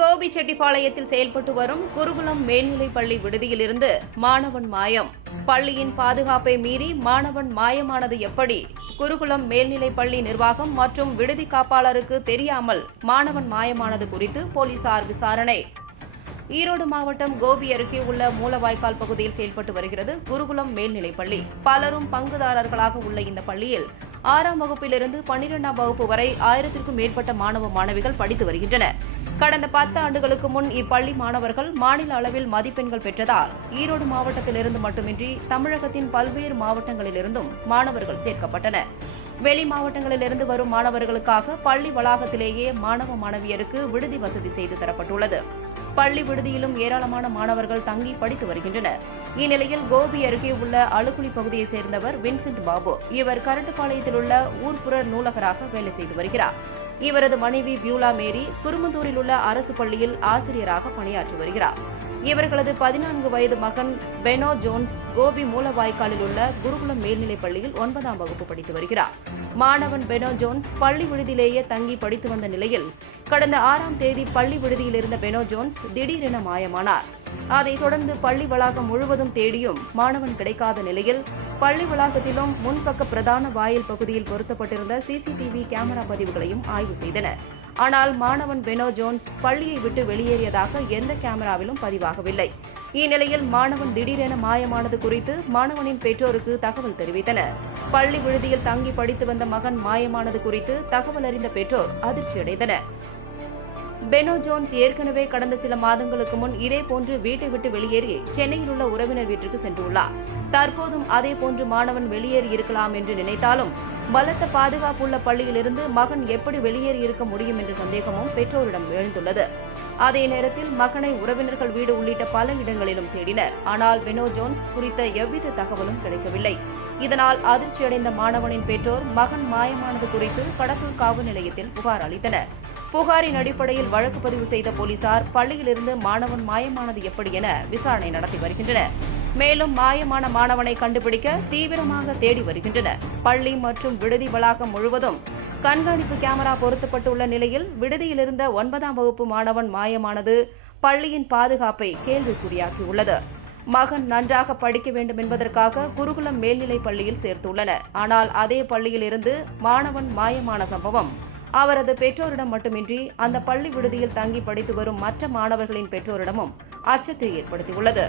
கோபிச்செட்டிப்பாளையத்தில் செயல்பட்டு வரும் குருகுலம் மேல்நிலைப் பள்ளி விடுதியிலிருந்து மாணவன் மாயம். பள்ளியின் பாதுகாப்பை மீறி மாணவன் மாயமானது எப்படி? குருகுலம் மேல்நிலைப் பள்ளி நிர்வாகம் மற்றும் விடுதி காப்பாளருக்கு தெரியாமல் மாணவன் மாயமானது குறித்து போலீசார் விசாரணை. ஈரோடு மாவட்டம் கோபி அருகே உள்ள மூலவாய்க்கால் பகுதியில் செயல்பட்டு வருகிறது குருகுலம் மேல்நிலைப் பள்ளி பலரும் பங்குதாரர்களாக உள்ள இந்த பள்ளியில் ஆறாம் வகுப்பிலிருந்து பன்னிரெண்டாம் வகுப்பு வரை ஆயிரத்திற்கும் மேற்பட்ட மாணவ மாணவிகள் படித்து வருகின்றனர். கடந்த பத்து ஆண்டுகளுக்கு முன் இப்பள்ளி மாணவர்கள் மாநில அளவில் மதிப்பெண்கள் பெற்றதால் ஈரோடு மாவட்டத்திலிருந்து மட்டுமின்றி தமிழகத்தின் பல்வேறு மாவட்டங்களிலிருந்தும் மாணவர்கள் சேர்க்கப்பட்டனர். வெளி மாவட்டங்களிலிருந்து வரும் மாணவர்களுக்காக பள்ளி வளாகத்திலேயே மாணவ மாணவியருக்கு விடுதி வசதி செய்து தரப்பட்டுள்ளது. பள்ளி விடுதியிலும் ஏராளமான மாணவர்கள் தங்கி படித்து வருகின்றனர். இந்நிலையில் கோபி அருகே உள்ள அழுக்குழி பகுதியைச் சேர்ந்தவர் வின்சென்ட் பாபு. இவர் கரண்டுபாளையத்தில் உள்ள ஊர்ப்புற நூலகராக வேலை செய்து வருகிறார். இவரது மனைவி பியூலா மேரி குருமந்தூரில் உள்ள அரசு பள்ளியில் ஆசிரியராக பணியாற்றி வருகிறார். இவர்களது பதினான்கு வயது மகன் பெனோ ஜோன்ஸ் கோபி மூலவாய்க்காலில் உள்ள குருகுலம் மேல்நிலைப் பள்ளியில் ஒன்பதாம் வகுப்பு படித்து வருகிறார். மாணவன் பெனோ ஜோன்ஸ் பள்ளி விடுதியிலேயே தங்கி படித்து வந்த நிலையில் கடந்த ஆறாம் தேதி பள்ளி விடுதியில் இருந்த பெனோ ஜோன்ஸ் திடீரென மாயமானார். அதைத் தொடர்ந்து பள்ளி வளாகம் முழுவதும் தேடியும் மாணவன் கிடைக்காத நிலையில் பள்ளி வளாகத்திலும் முன்பக்க பிரதான வாயில் பகுதியில் பொருத்தப்பட்டிருந்த சிசிடிவி கேமரா பதிவுகளையும் ஆய்வு செய்தனர். ஆனால் மாணவன் பெனோ ஜோன்ஸ் பள்ளியை விட்டு வெளியேறியதாக எந்த கேமராவிலும் பதிவாகவில்லை. இந்நிலையில் மாணவன் திடீரென மாயமானது குறித்து மாணவனின் பெற்றோருக்கு தகவல் தெரிவித்தனர். பள்ளி விடுதியில் தங்கி படித்து வந்த மகன் மாயமானது குறித்து தகவல் அறிந்த பெற்றோர் அதிர்ச்சியடைந்தனர். பெனோ ஜோன்ஸ் ஏற்கனவே கடந்த சில மாதங்களுக்கு முன் இதே போன்று வீட்டை விட்டு வெளியேறி சென்னையில் உள்ள உறவினர் வீட்டிற்கு சென்றுள்ளார். தற்போதும் அதே போன்று மாணவன் வெளியேறி இருக்கலாம் என்று நினைத்தாலும் பலத்த பாதுகாப்புள்ள பள்ளியிலிருந்து மகன் எப்படி வெளியேறி இருக்க முடியும் என்ற சந்தேகமும் பெற்றோரிடம் எழுந்துள்ளது. அதே நேரத்தில் மகனை உறவினர்கள் வீடு உள்ளிட்ட பல இடங்களிலும் தேடினர். ஆனால் பெனோ ஜோன்ஸ் குறித்த எவ்வித தகவலும் கிடைக்கவில்லை. இதனால் அதிர்ச்சியடைந்த மாணவனின் பெற்றோர் மகன் மாயமானது குறித்து கடத்தூர் காவல் நிலையத்தில் புகார் அளித்தனர். புகாரின் அடிப்படையில் வழக்கு பதிவு செய்த போலீசார் பள்ளியிலிருந்து மாணவன் மாயமானது எப்படி என விசாரணை நடத்தி வருகின்றனர். மேலும் மாயமான மாணவனை கண்டுபிடிக்க தீவிரமாக தேடி வருகின்றனர். பள்ளி மற்றும் விடுதி வளாகம் முழுவதும் கண்காணிப்பு கேமரா பொருத்தப்பட்டுள்ள நிலையில் விடுதியிலிருந்த ஒன்பதாம் வகுப்பு மாணவன் மாயமானது பள்ளியின் பாதுகாப்பை கேள்விக்குறியாக்கியுள்ளது. மகன் நன்றாக படிக்க வேண்டும் என்பதற்காக குருகுலம் மேல்நிலைப் பள்ளியில் சேர்த்துள்ளனர். ஆனால் அதே பள்ளியில் இருந்து மாணவன் மாயமான சம்பவம் அவரது பெற்றோரிடம் மட்டுமின்றி அந்த பள்ளி விடுதியில் தங்கி படித்து வரும் மற்ற மாணவர்களின் பெற்றோரிடமும் அச்சத்தை ஏற்படுத்தியுள்ளது.